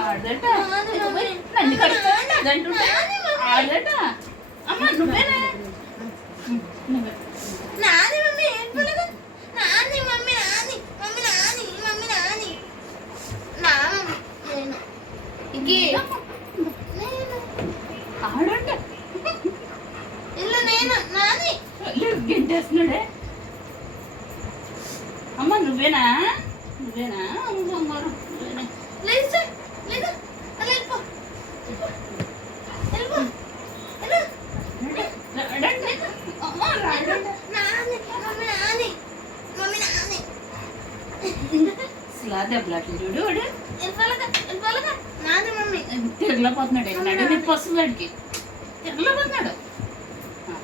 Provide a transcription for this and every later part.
ఆడదట. నన్ను ఆడదట. అమ్మ నువ్వేనా? నువ్వే. Nani mummy ఏడ్పలేదు mummy Nani mummy Nani mummy Nani Nani. నా మమ్మీ నేను. ఇంకే నేను. ఆడంట ఇల్లు నేను నాని. గెంటేస్తున్నాడే. అమ్మ నువ్వేనా? నువ్వేనా? అమ్మ అమ్మారు నువ్వేనా. లేదు లేదు. అలా వెళ్ళిపో. వెళ్ళిపో. వెళ్ళు. రాడండి అమ్మ రాడండి నాని మమ్మీ నాని మమ్మీ నాని అసలు దెబ్బలాట్లు చూడు వాడు. వెళ్ళిపోలేక వెళ్ళిపోలేక నాని మమ్మీ. తిరగలేకపోతున్నాడు నడు నొప్పి వస్తుంది వాడికి. తిరగలేకపోతున్నాడు.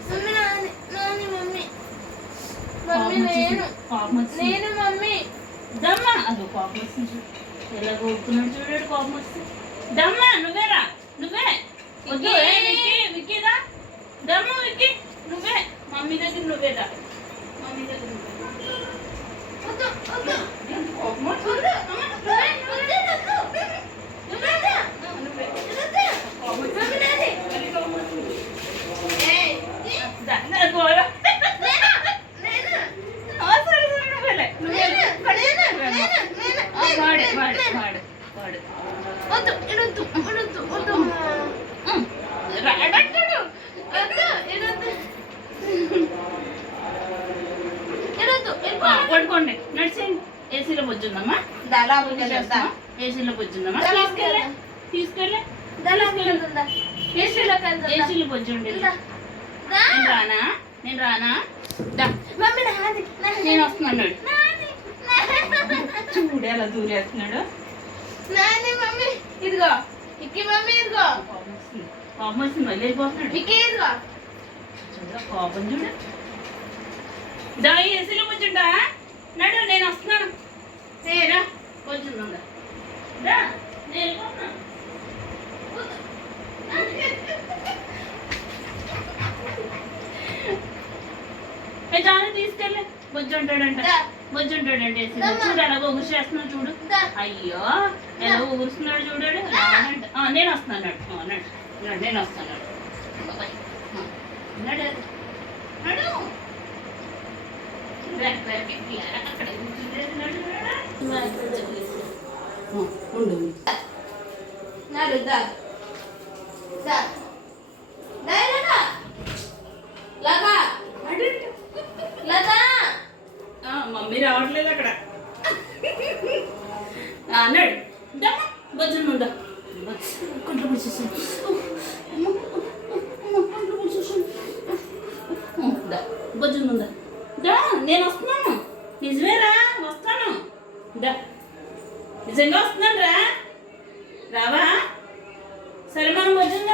మమ్మీ నాని. మమ్మీ వచ్చింది. వచ్చింది దమ్మా అదో వస్తుంది చూడు ఎలా కొడుతున్నాడు చూడాడు కోపం వస్తుంది దమ్మా నువ్వేరా నువ్వే. వద్దు ఏ విక్కీ. విక్కీదా దమ్మ విక్కీ నువ్వే. మమ్మీ దగ్గర నువ్వేరా మమ్మీ దగ్గర నువ్వే వద్దు వద్దు ఏం కోపం వస్తుంది? అమ్మ, నువ్వే నువ్వే వద్దు నువ్వే వద్దు. నువ్వే. వద్దు. కోపం మమ్మీ వస్తుంది. నాని మరి కోపం వస్తుంది. ఏయ్ ఈ. దా, దా, గోర. నేను నేను ఆ, సరే, సరే, నువ్వేలే. నువ్వేలే. నేను నేను నేను ఆ, వాడు, వాడు, వాడు. వద్దు ఇడొద్దు ఇడొద్దు వద్దు. వద్దు ఇడొద్దు. ఇడొద్దు పడుకోండి. నడిచేయండి ఏసీలో బొజ్జుందమ్మా దలా ఏసీలో దలా తీసుకెళ్ళే. తీసుకెళ్ళే. ఏసీలో. నేను రానా? నేను రానా. నేను నాది. చూడు ఎలా దూరేస్తున్నాడు. మమ్మీ. ఇదిగో ఇక్కి మమ్మీ ఇదిగో. కోపం వస్తుంది కోపం వస్తుంది మళ్ళీ వెళ్ళిపోతున్నాడు ఇక్కి ఇదిగో. చూడు కోపం చూడు. దా ఏసీలో కూర్చుంటా? నడు నేను వస్తున్నాను ఏరా కొంచెం ఉందా దా నేను వెళ్ళిపోతున్నా ఏ జాను తీసుకెళ్ళి బొజ్జుంటాడంట. బొజ్జుంటాడంట. చూడు ఎలా ఉగురు చేస్తున్నాడు చూడు. అయ్యో ఎలా ఊరుస్తున్నాడు చూడాడు. నేను వస్తున్నాను నడు. ఆ, నడు. నడు, నేను వస్తాను నడు. అన్నాడు బజ్జన ఉండ కొంట్లో పిలిచేసాను కొంట్లో పిలిచేసాను బజ్జన ఉందా? దా నేను వస్తున్నాను. నిజమేరా వస్తాను. దా నిజంగా వస్తున్నాను రా రావా? సరే మనం బజ్జన